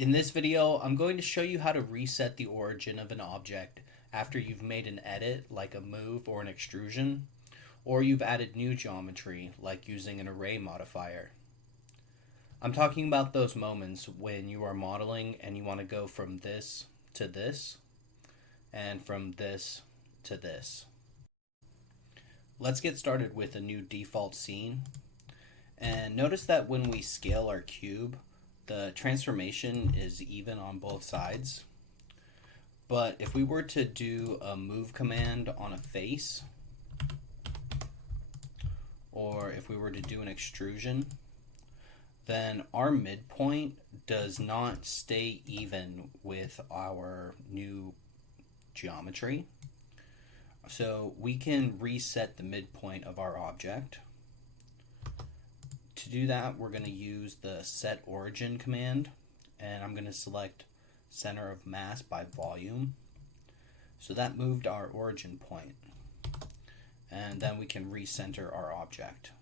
In this video, I'm going to show you how to reset the origin of an object after you've made an edit like a move or an extrusion, or you've added new geometry like using an array modifier. I'm talking about those moments when you are modeling and you want to go from this to this and from this to this. Let's get started with a new default scene. And notice that when we scale our cube, the transformation is even on both sides. But if we were to do a move command on a face, or if we were to do an extrusion, then our midpoint does not stay even with our new geometry. So we can reset the midpoint of our object. To do that, we're going to use the set origin command, and I'm going to select center of mass by volume. So that moved our origin point, and then we can recenter our object.